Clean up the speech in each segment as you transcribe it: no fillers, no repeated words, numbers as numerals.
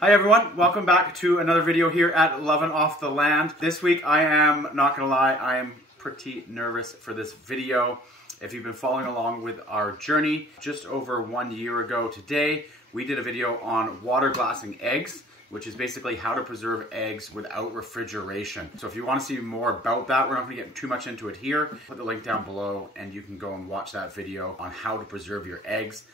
Hi everyone, welcome back to another video here at Lovin' Off the Land. This week I am, not gonna lie, I am pretty nervous for this video. If you've been following along with our journey, just over 1 year ago today, we did a video on water glassing eggs, which is basically how to preserve eggs without refrigeration. So if you want to see more about that, we're not going to get too much into it here. Put the link down below and you can go and watch that video on how to preserve your eggs.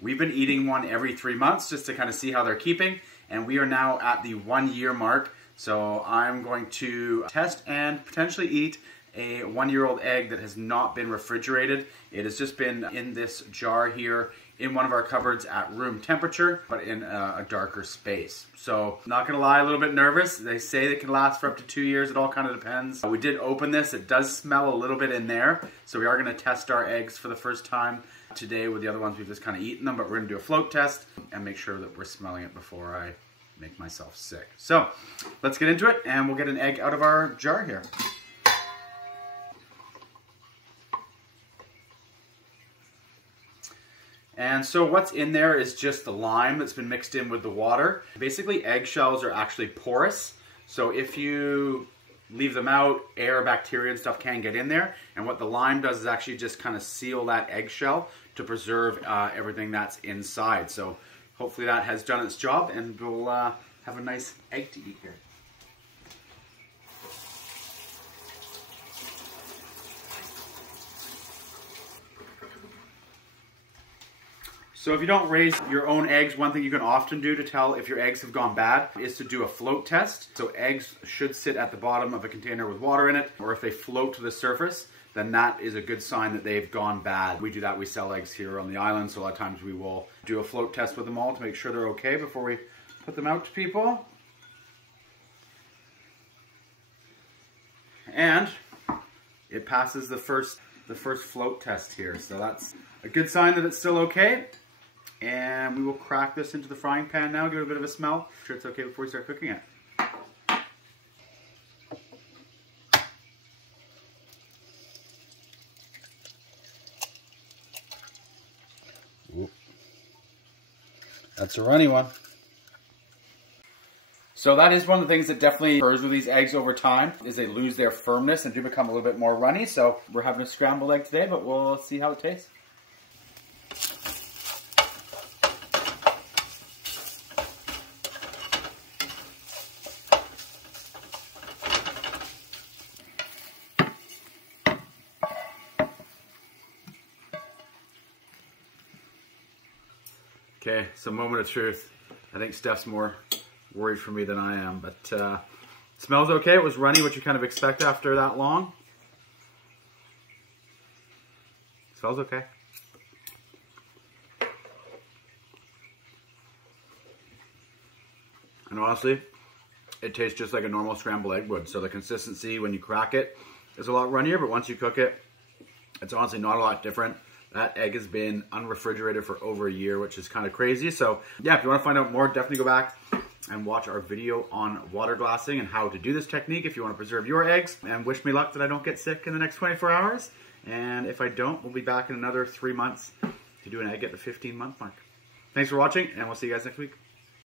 We've been eating one every 3 months just to kind of see how they're keeping. And we are now at the 1 year mark. So I'm going to test and potentially eat a 1-year-old egg that has not been refrigerated. It has just been in this jar here in one of our cupboards at room temperature, but in a darker space. So not gonna lie, a little bit nervous. They say they can last for up to 2 years. It all kind of depends. We did open this. It does smell a little bit in there. So we are gonna test our eggs for the first time today. With the other ones, we've just kind of eaten them, but we're gonna do a float test and make sure that we're smelling it before I make myself sick. So let's get into it and we'll get an egg out of our jar here. And so what's in there is just the lime that's been mixed in with the water. Basically, eggshells are actually porous. So if you leave them out, air, bacteria, and stuff can get in there. And what the lime does is actually just kind of seal that eggshell to preserve everything that's inside. So hopefully that has done its job and we'll have a nice egg to eat here. So if you don't raise your own eggs, one thing you can often do to tell if your eggs have gone bad is to do a float test. So eggs should sit at the bottom of a container with water in it, or if they float to the surface, then that is a good sign that they've gone bad. We do that, we sell eggs here on the island, so a lot of times we will do a float test with them all to make sure they're okay before we put them out to people. And it passes the first float test here, so that's a good sign that it's still okay. And we will crack this into the frying pan now, give it a bit of a smell. Make sure it's okay before we start cooking it. Ooh. That's a runny one. So that is one of the things that definitely occurs with these eggs over time, is they lose their firmness and do become a little bit more runny. So we're having a scrambled egg today, but we'll see how it tastes. Okay, so moment of truth. I think Steph's more worried for me than I am, but smells okay. It was runny, what you kind of expect after that long. Smells okay. And honestly, it tastes just like a normal scrambled egg would. So the consistency when you crack it is a lot runnier, but once you cook it, it's honestly not a lot different. That egg has been unrefrigerated for over a year, which is kind of crazy. So yeah, if you want to find out more, definitely go back and watch our video on water glassing and how to do this technique if you want to preserve your eggs. And wish me luck that I don't get sick in the next 24 hours. And if I don't, we'll be back in another 3 months to do an egg at the 15-month mark. Thanks for watching, and we'll see you guys next week.